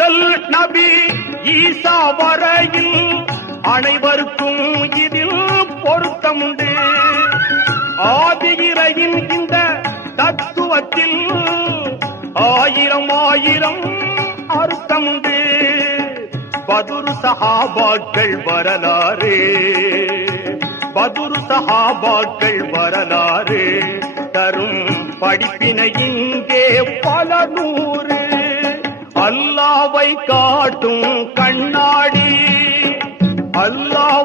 முதல் நபி ஈசா வரையில் அனைவருக்கும் இதில் பொருத்தமுண்டு. ஆதியிறையின் இந்த தத்துவத்தில் ஆயிரம் ஆயிரம் அர்த்தமுண்டு. பதுரு சஹாபாக்கள் வரலாறு, பதுரு சஹாபாக்கள் வரலாறு தரும் படிப்பினை இங்கே பல நூறு. அல்லாவை காட்டும் கண்ணாடி, அல்லாஹ்